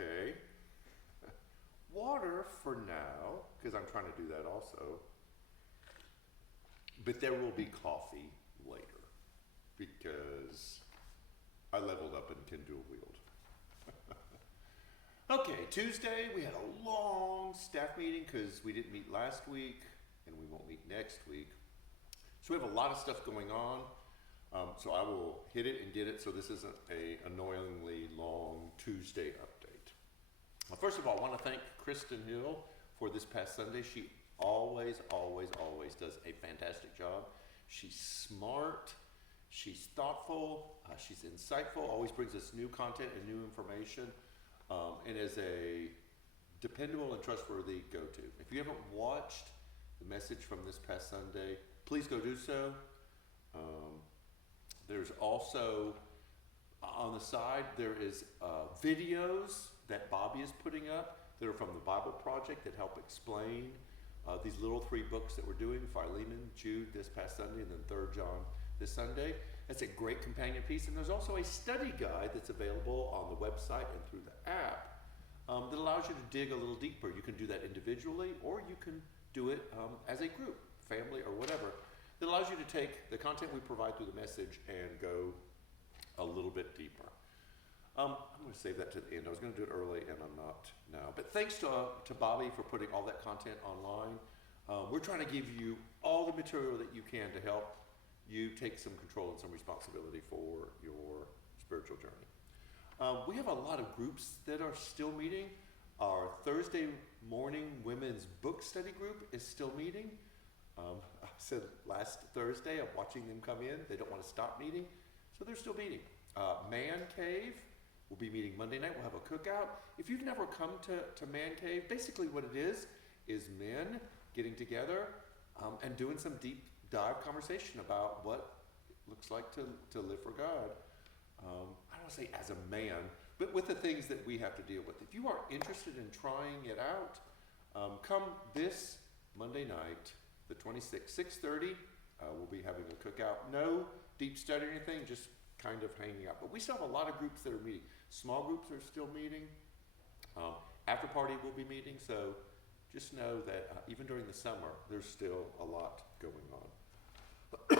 Okay. Water for now, because I'm trying to do that also. But there will be coffee later because I leveled up and can dual wield. Okay, Tuesday we had a long staff meeting because we didn't meet last week and we won't meet next week. So we have a lot of stuff going on. So I will hit it and get it so this isn't a annoyingly long Tuesday update. Well, first of all, I want to thank Kristen Hill for this past Sunday. She always does a fantastic job. She's smart, she's thoughtful, she's insightful, always brings us new content and new information, and is a dependable and trustworthy go-to. If you haven't watched the message from this past Sunday, please go do so. There's also, on the side, there is videos that Bobby is putting up that are from the Bible Project that help explain these little 3 books that we're doing, Philemon, Jude this past Sunday, and then 3 John this Sunday. That's a great companion piece. And there's also a study guide that's available on the website and through the app that allows you to dig a little deeper. You can do that individually, or you can do it as a group, family, or whatever. That allows you to take the content we provide through the message and go a little bit deeper. I'm going to save that to the end. I was going to do it early, and I'm not now. But thanks to Bobby for putting all that content online. We're trying to give you all the material that you can to help you take some control and some responsibility for your spiritual journey. We have a lot of groups that are still meeting. Our Thursday morning women's book study group is still meeting. I said last Thursday, I'm watching them come in. They don't want to stop meeting, so they're still meeting. Man Cave will be meeting Monday night. We'll have a cookout. If you've never come to Man Cave, basically what it is men getting together and doing some deep dive conversation about what it looks like to live for God. I don't want to say as a man, but with the things that we have to deal with. If you are interested in trying it out, come this Monday night, the 26th, 6:30. We'll be having a cookout. No deep study or anything, just kind of hanging out. But we still have a lot of groups that are meeting. Small groups are still meeting. After party will be meeting. So just know that even during the summer, there's still a lot going on.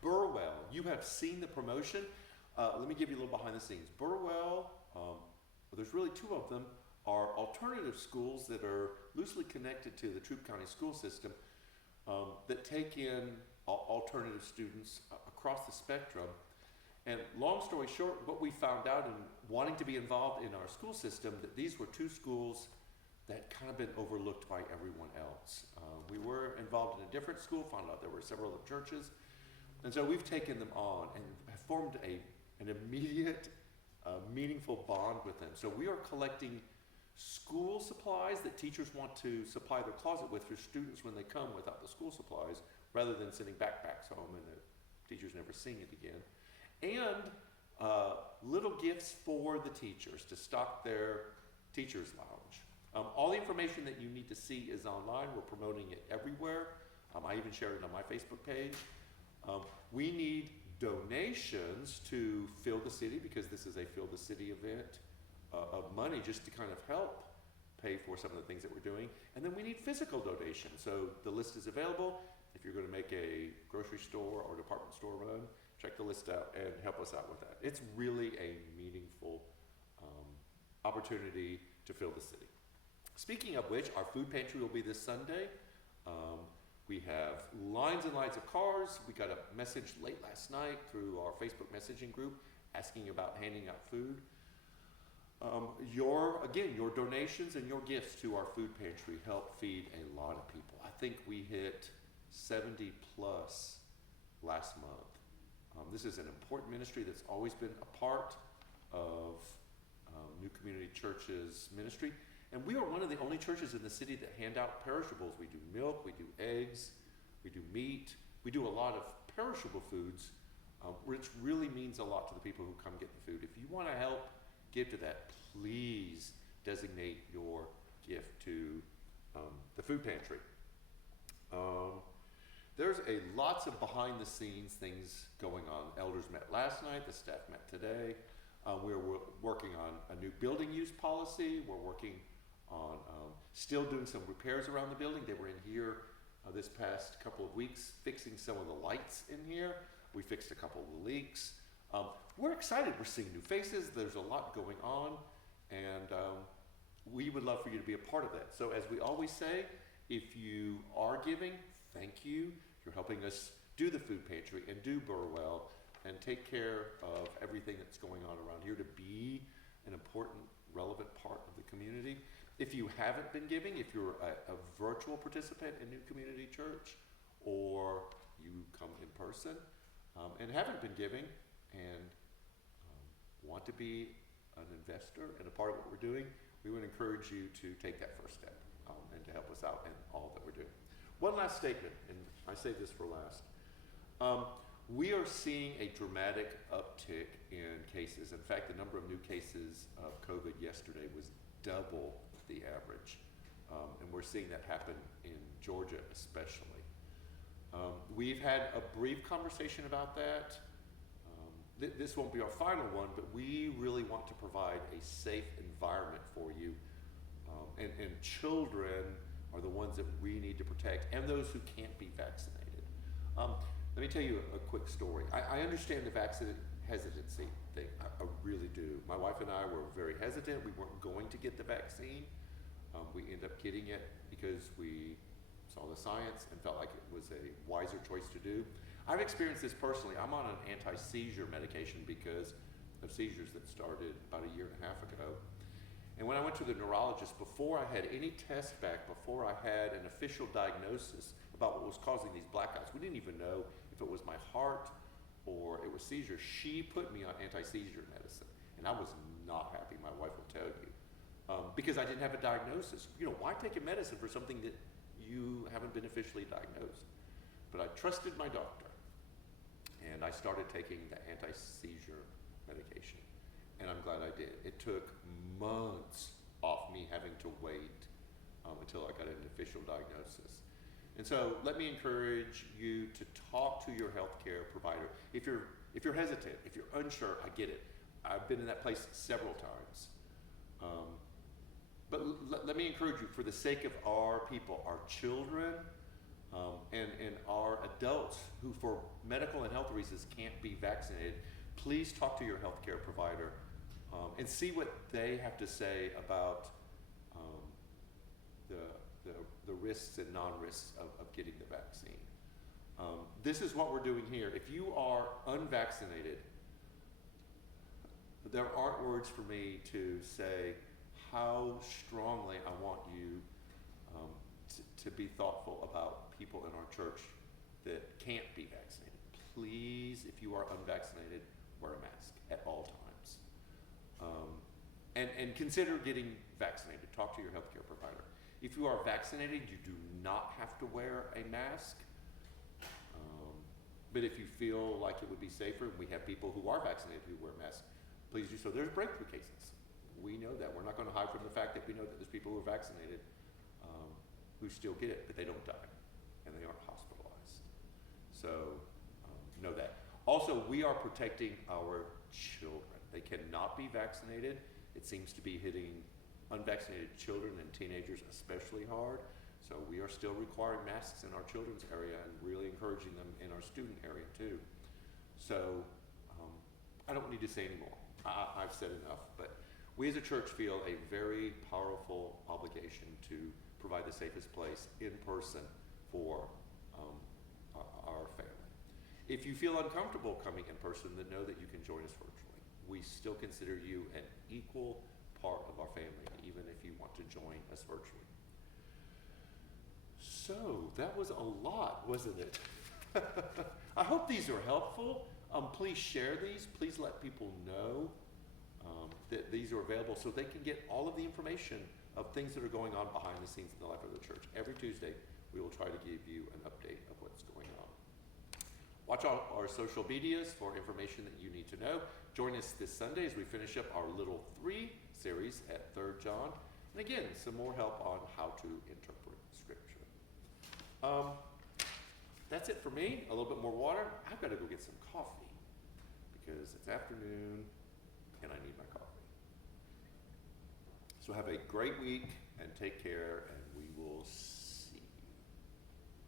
Burwell, you have seen the promotion. Let me give you a little behind the scenes. Burwell, there's really 2 of them, are alternative schools that are loosely connected to the Troup County school system that take in alternative students across the spectrum. And long story short, what we found out in wanting to be involved in our school system, that these were 2 schools that kind of been overlooked by everyone else. We were involved in a different school, found out there were several other churches, and so we've taken them on and have formed an immediate, meaningful bond with them. So we are collecting school supplies that teachers want to supply their closet with for students when they come without the school supplies, rather than sending backpacks home and the teachers never seeing it again. And little gifts for the teachers to stock their teachers' lounge. All the information that you need to see is online. We're promoting it everywhere. I even shared it on my Facebook page. We need donations to Fill the City, because this is a Fill the City event, of money just to kind of help pay for some of the things that we're doing. And then we need physical donations. So the list is available. If you're going to make a grocery store or department store run, check the list out and help us out with that. It's really a meaningful opportunity to fill the city. Speaking of which, our food pantry will be this Sunday. We have lines and lines of cars. We got a message late last night through our Facebook messaging group asking about handing out food. Your donations and your gifts to our food pantry help feed a lot of people. I think we hit 70 plus last month. This is an important ministry that's always been a part of New Community Church's ministry. And we are one of the only churches in the city that hand out perishables. We do milk, we do eggs, we do meat. We do a lot of perishable foods, which really means a lot to the people who come get the food. If you want to help give to that, please designate your gift to the food pantry. There's lots of behind the scenes things going on. Elders met last night, the staff met today. We're working on a new building use policy. We're working on still doing some repairs around the building. They were in here this past couple of weeks fixing some of the lights in here. We fixed a couple of the leaks. We're excited. We're seeing new faces. There's a lot going on, and we would love for you to be a part of that. So as we always say, if you are giving, thank you. You're helping us do the food pantry and do Burwell and take care of everything that's going on around here to be an important, relevant part of the community. If you haven't been giving, if you're a virtual participant in New Community Church, or you come in person and haven't been giving and want to be an investor and a part of what we're doing, we would encourage you to take that first step and to help us out in all that we're doing. One last statement, and I say this for last. We are seeing a dramatic uptick in cases. In fact, the number of new cases of COVID yesterday was double the average. And we're seeing that happen in Georgia especially. We've had a brief conversation about that. This won't be our final one, but we really want to provide a safe environment for you. And children are the ones that we need to protect, and those who can't be vaccinated. Let me tell you a quick story. I understand the vaccine hesitancy thing. I really do. My wife and I were very hesitant. We weren't going to get the vaccine. We ended up getting it because we saw the science and felt like it was a wiser choice to do. I've experienced this personally. I'm on an anti-seizure medication because of seizures that started about a year and a half ago. And when I went to the neurologist, before I had any test back, before I had an official diagnosis about what was causing these blackouts, we didn't even know if it was my heart or it was seizures. She put me on anti-seizure medicine, and I was not happy, my wife will tell you, because I didn't have a diagnosis. You know, why take a medicine for something that you haven't been officially diagnosed? But I trusted my doctor, and I started taking the anti-seizure medication. And I'm glad I did. It took months off me having to wait until I got an official diagnosis. And so let me encourage you to talk to your healthcare provider. If you're hesitant, if you're unsure, I get it. I've been in that place several times. But let me encourage you, for the sake of our people, our children, and our adults who for medical and health reasons can't be vaccinated, please talk to your healthcare provider and see what they have to say about the risks and non-risks of getting the vaccine. This is what we're doing here. If you are unvaccinated, there aren't words for me to say how strongly I want you to be thoughtful about people in our church that can't be vaccinated. Please, if you are unvaccinated, wear a mask at all times. And consider getting vaccinated. Talk to your healthcare provider. If you are vaccinated, you do not have to wear a mask. But if you feel like it would be safer, we have people who are vaccinated who wear masks, please do so. There's breakthrough cases. We know that. We're not going to hide from the fact that we know that there's people who are vaccinated who still get it, but they don't die, and they aren't hospitalized. So know that. Also, we are protecting our children. They cannot be vaccinated. It seems to be hitting unvaccinated children and teenagers especially hard. So we are still requiring masks in our children's area and really encouraging them in our student area too. So I don't need to say any more. I've said enough, but we as a church feel a very powerful obligation to provide the safest place in person for our family. If you feel uncomfortable coming in person, then know that you can join us virtually. We still consider you an equal part of our family, even if you want to join us virtually. So that was a lot, wasn't it? I hope these are helpful. Please share these. Please let people know that these are available so they can get all of the information of things that are going on behind the scenes in the life of the church. Every Tuesday, we will try to give you an update of what's going on. Watch our social medias for information that you need to know. Join us this Sunday as we finish up our Little 3 series at 3rd John. And again, some more help on how to interpret Scripture. That's it for me. A little bit more water. I've got to go get some coffee because it's afternoon and I need my coffee. So have a great week and take care, and we will